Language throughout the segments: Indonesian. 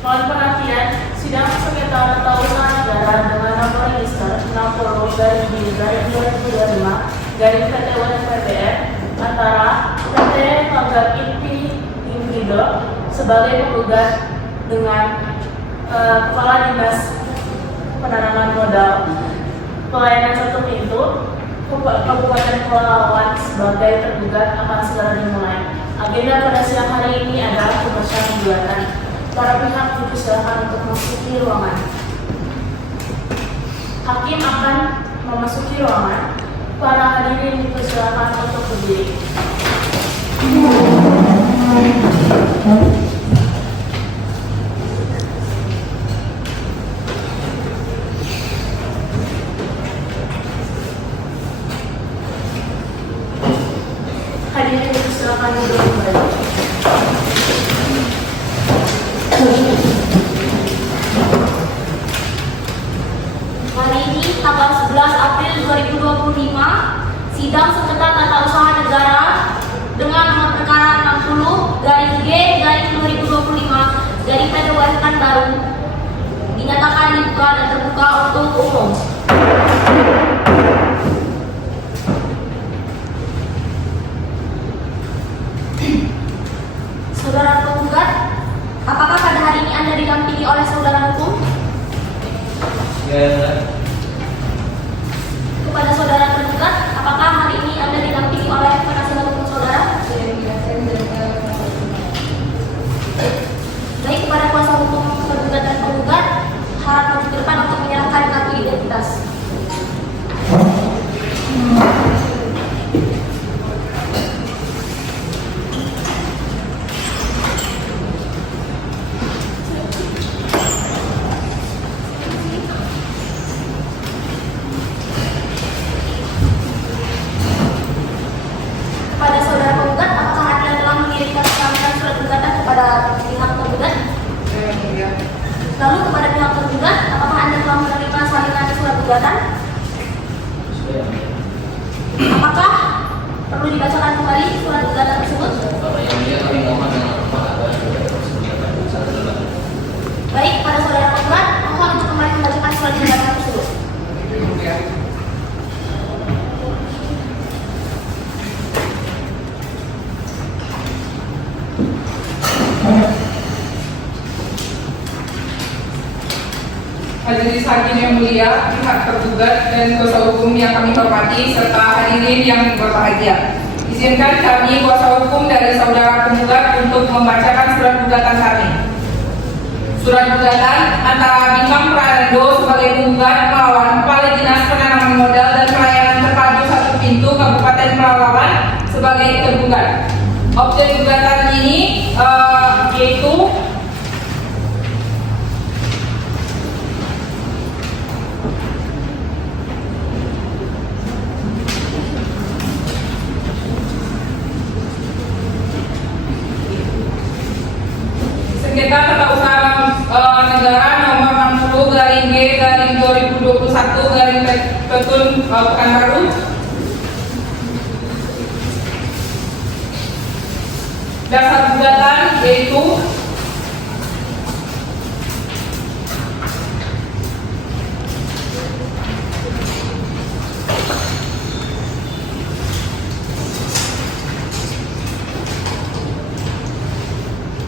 Mohon perhatian, sidang sengketa tahunan negara dengan nomor register 60/2025 antara PT Mangga Inti Individo sebagai penggugat dengan Kepala Dinas Penanaman Modal Pelayanan Satu Pintu Kabupaten Pelalawan sebagai tergugat akan segera dimulai. Agenda pada siang hari ini adalah pembacaan gugatan. Para pihak dipersilakan untuk memasuki ruangan. Hakim akan memasuki ruangan. Para hadirin dipersilakan untuk berdiri. Hadirin dipersilakan duduk kembali. Hari ini tanggal 11 April 2025, sidang sengketa tata usaha negara dengan nomor perkara 60/G/2025 dari PT Western Baru dinyatakan dibuka dan terbuka untuk umum. Saudara penggugat, apakah pada hari ini Anda didampingi oleh saudara hukum? Ya. Kepada saudara tergugat, apakah hari ini Anda didampingi oleh penasihat hukum saudara? Baik, kepada kuasa hukum tergugat dan penggugat, harap maju ke depan untuk menyerahkan kartu identitas. Pada saudara penggugat, apakah Anda telah mengirimkan surat gugatan kepada pihak tergugat? Lalu kepada pihak tergugat, apakah Anda telah menerima salinan surat gugatan? Apakah perlu dibacakan kembali surat gugatan tersebut? Baik, pada saudara penggugat, mohon untuk kembali membacakan surat gugatan tersebut. Majelis Hakim yang mulia, pihak tergugat dan kuasa hukum yang kami hormati serta hadirin yang berbahagia. Izinkan kami kuasa hukum dari saudara penggugat untuk membacakan surat gugatan kami. Surat gugatan antara Bintang Pranando sebagai penggugat melawan Kepala Dinas Penanaman Modal dan Pelayanan Terpadu Satu Pintu Kabupaten Pelalawan sebagai tergugat. Objek gugatan ini yaitu sengketa tata usaha negara nomor 60/G/2021 Pekanbaru. Dasar gugatan yaitu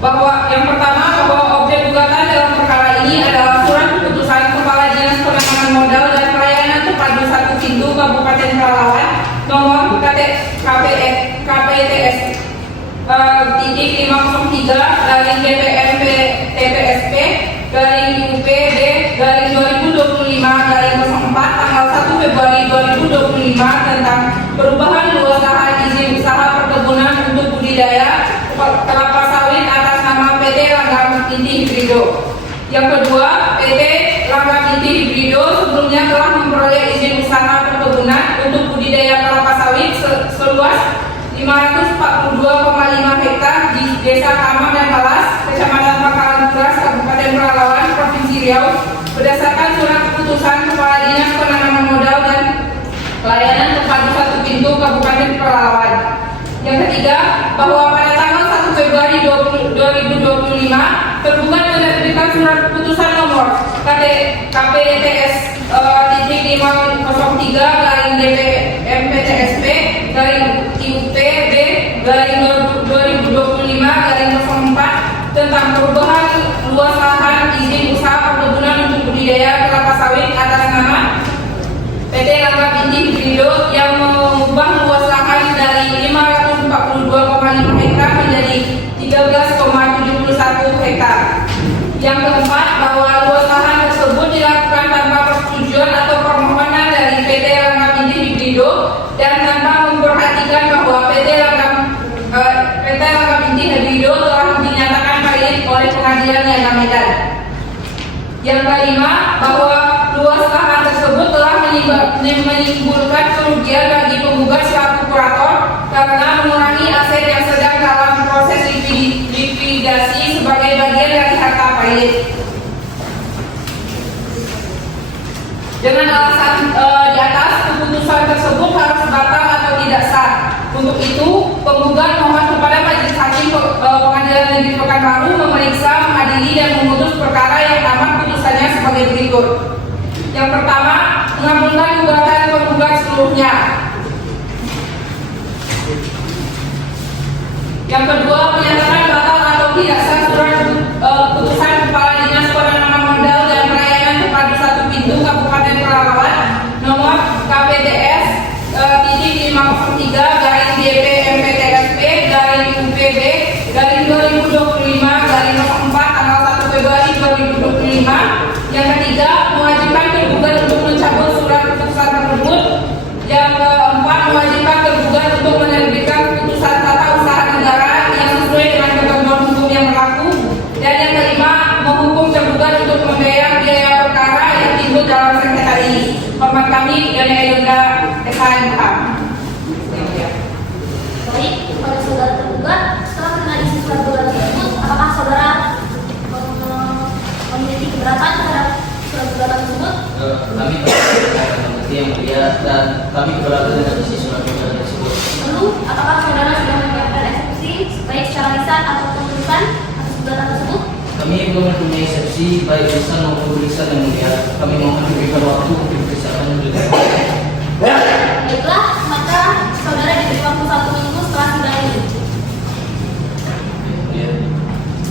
bahwa yang pertama bahwa objek gugatan dalam perkara ini adalah surat keputusan Kepala Dinas Penanaman Modal dan Pelayanan Terpadu Satu Pintu Kabupaten Pelalawan nomor KPTS titik 503 dari DPMP TPSP dari UPD dari 2025/04 tanggal 1 Februari 2025 tentang perubahan luas lahan izin usaha perkebunan untuk budidaya kelapa sawit atas nama PT Langga Inti Hibrido. Yang kedua, PT Langga Inti Hibrido sebelumnya telah memperoleh izin usaha perkebunan untuk budidaya kelapa 542,5 hektar di Desa Kamang dan Malas, Kecamatan Pangkalan Keras, Kabupaten Pelalawan, Provinsi Riau, berdasarkan surat keputusan Kepala Dinas Penanaman Modal dan Pelayanan Terpadu Satu Pintu Kabupaten Pelalawan. Yang ketiga, bahwa pada tanggal 1 Februari 2025 tergugat menerbitkan surat keputusan nomor KPDTS titik 503 garing DPMPTSP garing IUPB garing 2025 garing 04 tentang perubahan luas lahan izin usaha perkebunan untuk budidaya kelapa sawit atas nama PT Langgam Inti Hibrido yang mengubah luas lahan dari 542,5 hektar menjadi 13,71 hektar. Yang keempat, bahwa luas lahan tersebut dilakukan tanpa persetujuan atau permohonan dari PT Langgam Inti Hibrido dan tanpa memperhatikan bahwa PT Langgam Inti Hibrido telah dinyatakan valid oleh Pengadilan Niaga Medan. Yang kelima, bahwa luas lahan tersebut telah menimbulkan kerugian bagi penggugat selaku kurator karena mengurangi aset yang sedang dalam proses likuidasi sebagai bagian dari harta valid. Dengan alasan di atas, keputusan tersebut harus batal atau tidak sah. Untuk itu, penggugat mohon kepada Majelis Hakim Pengadilan Negeri Pekanbaru memeriksa, mengadili dan memutus perkara yang amat putusannya sebagai berikut. Yang pertama, mengabulkan gugatan penggugat seluruhnya. Yang kedua, menyatakan batal atau tidak sah surat putusan Kepala Dinas Penanaman Modal dan Pelayanan Terpadu Satu Pintu Kabupaten Pelalawan nomor KPDS titik 503 garing DPMPTSP garing UPB garing 2025 garing 04 tanggal 1 Februari 2025. Yang ketiga, mewajibkan tergugat untuk mencabut surat keputusan tersebut. Yang keempat, mewajibkan tergugat untuk menerbitkan keputusan tata usaha negara yang sesuai dengan ketentuan hukum yang berlaku. Dan yang kelima, menghukum tergugat untuk membayar biaya perkara yang timbul dalam sengketa ini. Hormat kami, Dani Ayunda, SHMH. Baik, kepada saudara tergugat, setelah mengenal isi surat gugatan tersebut, apakah saudara memiliki keberatan terhadap surat gugatan tersebut? Kami mengerti yang mulia dan kami keberatan dengan isi surat gugatan tersebut. Lalu, apakah saudara sudah menyiapkan eksepsi baik secara lisan atau tulisan atas gugatan tersebut? Kami belum mempunyai eksepsi baik lisan maupun tulisan yang mulia. Kami mohon diberikan waktu untuk diperiksakan lebih lanjut. Baiklah, maka saudara diberi waktu 1 minggu setelah sidang ini. Ya.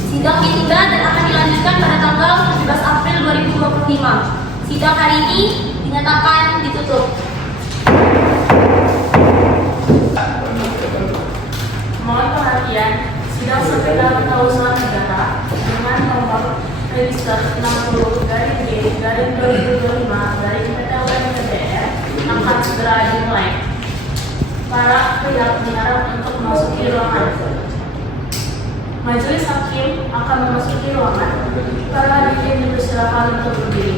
Sidang ditunda dan akan dilanjutkan pada tanggal 17 April 2025. Sidang hari ini dinyatakan ditutup. Mohon perhatian, sidang sengketa ketausahaan negara dengan nomor register 60-G-2025-PTUN-PDR akan segera dimulai. Para pihak diharap untuk memasuki ruangan. Majelis Hakim akan memasuki ruangan. Para hadirin dipersilakan untuk berdiri.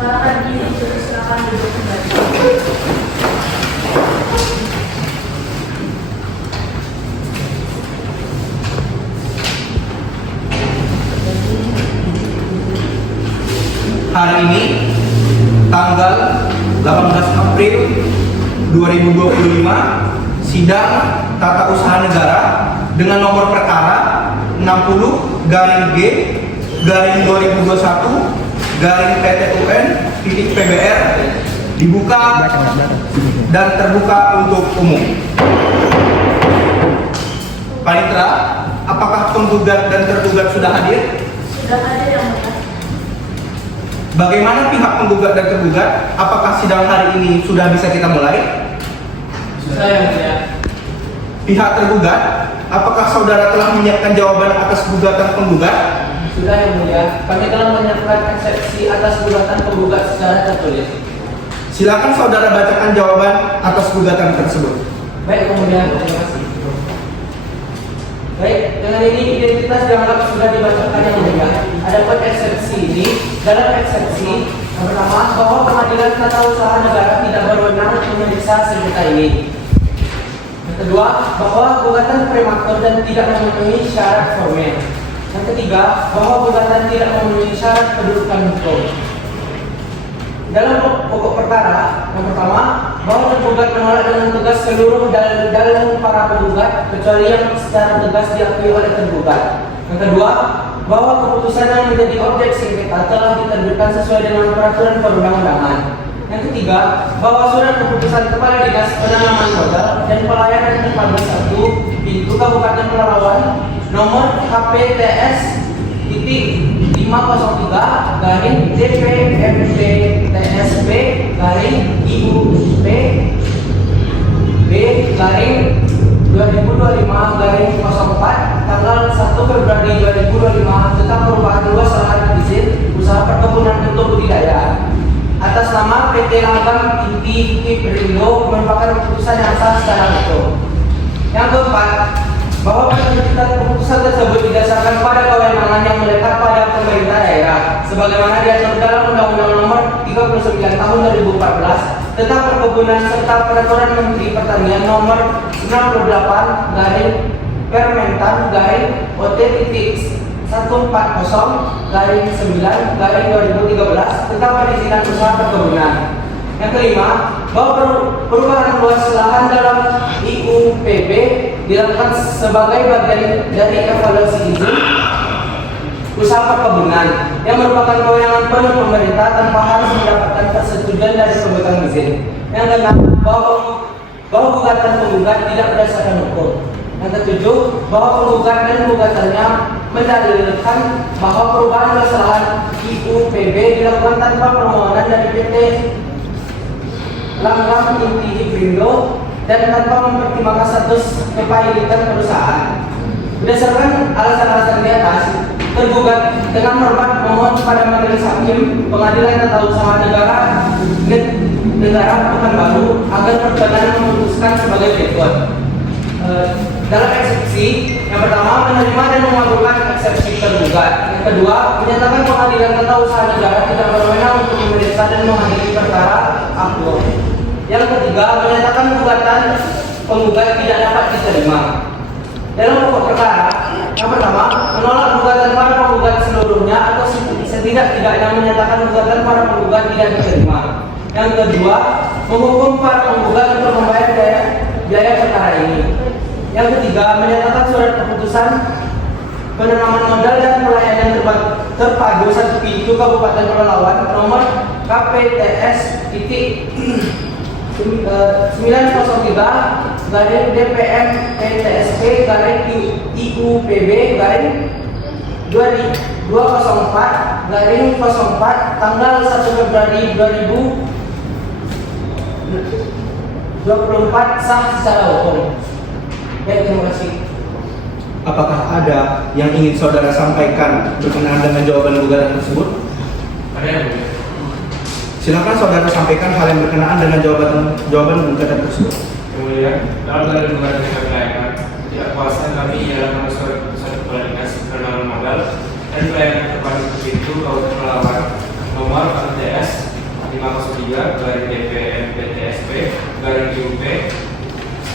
Para hadirin dipersilakan duduk kembali. Hari ini tanggal 18 April 2025 sidang tata usaha negara dengan nomor perkara 60-2021-PTUN-PBR dibuka dan terbuka untuk umum. Panitera, apakah penggugat dan tergugat sudah hadir? Sudah hadir yang mulia. Bagaimana pihak penggugat dan tergugat? Apakah sidang hari ini sudah bisa kita mulai? Sudah yang mulia. Pihak tergugat, apakah saudara telah menyiapkan jawaban atas gugatan penggugat? Sudah yang mulia. Kami telah menyiapkan eksepsi atas gugatan penggugat secara tertulis. Silakan saudara bacakan jawaban atas gugatan tersebut. Baik, kemudian terima kasih. Baik, dengan ini identitas dianggap sudah dibacakan yang mulia. Adapun eksepsi ini, dalam eksepsi yang pertama, bahwa Pengadilan Tata Usaha Negara tidak berwenang memeriksa sengketa ini. Yang kedua, bahwa gugatan prematur dan tidak memenuhi syarat formil. Yang ketiga, bahwa gugatan tidak memenuhi syarat kedudukan hukum. Dalam pokok perkara, yang pertama, bahwa tergugat menolak dengan tegas seluruh dalil para penggugat kecuali yang secara tegas diakui oleh tergugat. Yang kedua, bahwa keputusan yang menjadi objek sengketa telah diterbitkan sesuai dengan peraturan perundang-undangan. Yang ketiga, bahwa surat keputusan Kepala Dinas Penanaman Modal dan Pelayanan Terpadu 1 Pintu Kabupaten Pelalawan nomor KPTS titik 503 garing DPMPTSB garing IUP B garing 2025 garing 04 tanggal 1 Februari 2025 tentang perubahan luas lahan izin usaha perkebunan untuk budidaya atas nama PT Langgam Inti Perindo merupakan keputusan yang sah secara hukum. Yang keempat, bahwa penerbitan keputusan tersebut didasarkan pada kewenangan yang melekat pada pemerintah daerah sebagaimana diatur dalam Undang-Undang Nomor 39 Tahun 2014 tentang perkebunan serta Peraturan Menteri Pertanian Nomor 98 garing Permentan garing OT.140 garing 9 garing 2013 tentang perizinan usaha perkebunan. Yang kelima, bahwa perubahan luas lahan dalam IUPB dilakukan sebagai bagian dari evaluasi izin usaha perkebunan yang merupakan kewenangan penuh pemerintah tanpa harus mendapatkan persetujuan dari pemegang izin. Yang keenam, bahwa gugatan penggugat tidak berdasarkan hukum. Yang ketujuh, bahwa penggugat dan gugatannya mendalilkan bahwa perubahan luas lahan IUPB dilakukan tanpa permohonan dari PT Langgam Inti Perindo dan tanpa mempertimbangkan status kepahilitan perusahaan. Berdasarkan alasan-alasan di atas, tergugat dengan hormat memohon kepada Majelis Hakim Pengadilan Tata Usaha Negara Pekanbaru agar berkenan memutuskan sebagai berikut. Dalam eksepsi, yang pertama menerima dan mengabulkan eksepsi tergugat. Yang kedua, menyatakan Pengadilan Tata Usaha Negara tidak berwenang untuk memeriksa dan menghadiri perkara aku. Yang ketiga, menyatakan gugatan penggugat tidak dapat diterima. Dalam pokok perkara, yang pertama, menolak gugatan para penggugat seluruhnya atau setidak-tidaknya menyatakan gugatan para penggugat tidak diterima. Yang kedua, menghukum para penggugat untuk membayar biaya perkara ini. Yang ketiga, menyatakan surat keputusan penanaman modal dan pelayanan terpadu 1 Pintu Kabupaten Pelalawan nomor KPTS titik 903 garing DPM PTSP garing IUPB garing 204 garing 04 tanggal 1 Februari 2024 sah secara hukum. Baik, terima kasih. Apakah ada yang ingin saudara sampaikan berkenaan dengan jawaban gugatan tersebut? Ada yang mulia. Silakan saudara sampaikan hal yang berkenaan dengan jawaban gugatan tersebut. Yang mulia, dalam dalil gugatan yang kami layangkan, tidak puasan kami ialah surat keputusan Kepala Dinas Penanaman Modal dan Pelayanan Terpadu Pintu Kabupaten Pelalawan nomor KPTS 503 garing DPM PTSP garing IUP B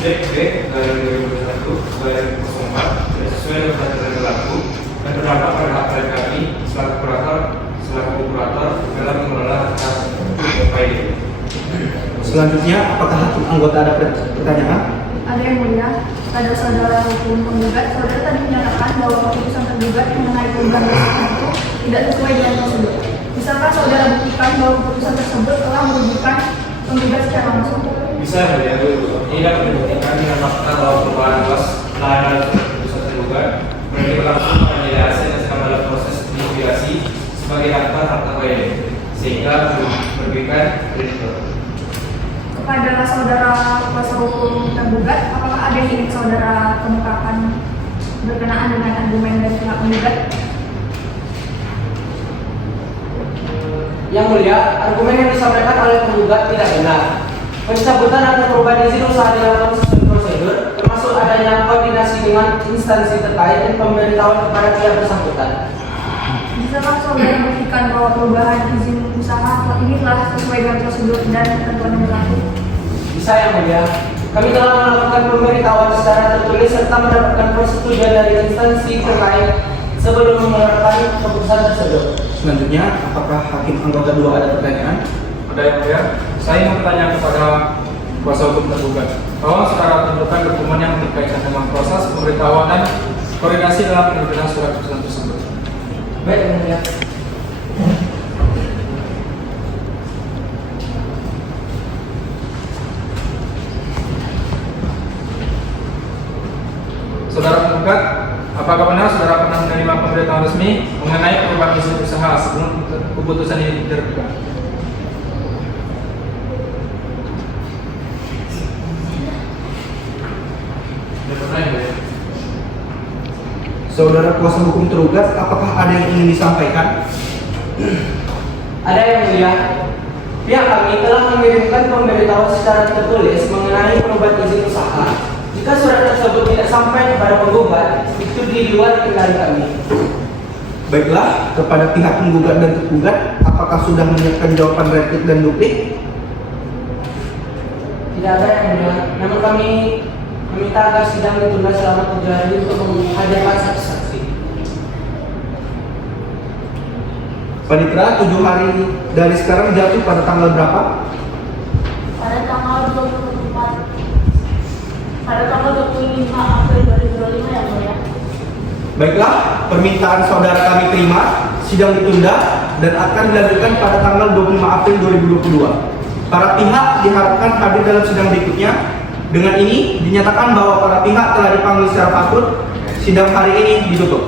garing 2021 garing 04 sesuai dengan peraturan berlaku dan berdampak pada hak klien kami selaku kurator dalam mengelola atas ini. Selanjutnya, apakah hakim anggota ada pertanyaan? Ada yang mulia, pada saudara hukum penggugat, saudara tadi menyatakan bahwa keputusan tergugat mengenai perubahan itu tidak sesuai dengan prosedur. Bisakah saudara buktikan bahwa keputusan tersebut telah merugikan penggugat secara langsung? Bisa ya, ini dapat dibuktikan dengan fakta bahwa perubahan luas lahan dalam keputusan tergugat berarti berlangsung pada nilai hasil yang sedang dalam proses investigasi sebagai daftar harta kekayaan sehingga merugikan kreditor. Kepada saudara kuasa hukum tergugat, apakah ada yang ingin saudara kemukakan berkenaan dengan argumen dan pihak penggugat? Yang mulia, argumen yang disampaikan oleh penggugat tidak benar. Pencabutan atau perubahan izin usaha dilakukan sesuai prosedur, termasuk adanya koordinasi dengan instansi terkait dan pemberitahuan kepada pihak bersangkutan. Bisakah saudara buktikan bahwa perubahan izin usaha ini telah sesuai dengan prosedur dan ketentuan yang berlaku? Bisa yang mulia, kami telah melakukan pemberitahuan secara tertulis serta mendapatkan persetujuan dari instansi terkait sebelum mengeluarkan keputusan tersebut. Selanjutnya, apakah hakim anggota 2 ada pertanyaan? Ada yang mulia, saya mau bertanya kepada kuasa hukum tergugat. Tolong saudara tunjukkan dokumen yang berkaitan dengan proses pemberitahuan dan koordinasi dalam penerbitan surat keputusan tersebut. Baik, yang mulia. Saudara penggugat, apakah benar saudara pernah menerima pemberitahuan resmi mengenai perubahan izin usaha sebelum keputusan ini diterbitkan? Tidak pernah ya, Mulia? Saudara kuasa hukum tergugat, apakah ada yang ingin disampaikan? Ada yang mulia, pihak kami telah mengirimkan pemberitahuan secara tertulis mengenai perubahan izin usaha. Jika surat tersebut tidak sampai kepada penggugat, itu di luar kendali kami. Baiklah, kepada pihak penggugat dan tergugat, apakah sudah menyiapkan jawaban replik dan duplik? Tidak ada yang mulia, namun kami meminta agar sidang ditunda selama 3 hari untuk menghadirkan saksi-saksi. Panitera, 7 hari dari sekarang jatuh pada tanggal berapa? Pada tanggal 24, pada tanggal 25 April 2025 yang mulia. Baiklah, permintaan saudara kami terima, sidang ditunda dan akan dilanjutkan pada tanggal 25 April 2022. Para pihak diharapkan hadir dalam sidang berikutnya. Dengan ini dinyatakan bahwa para pihak telah dipanggil secara patut. Sidang hari ini ditutup.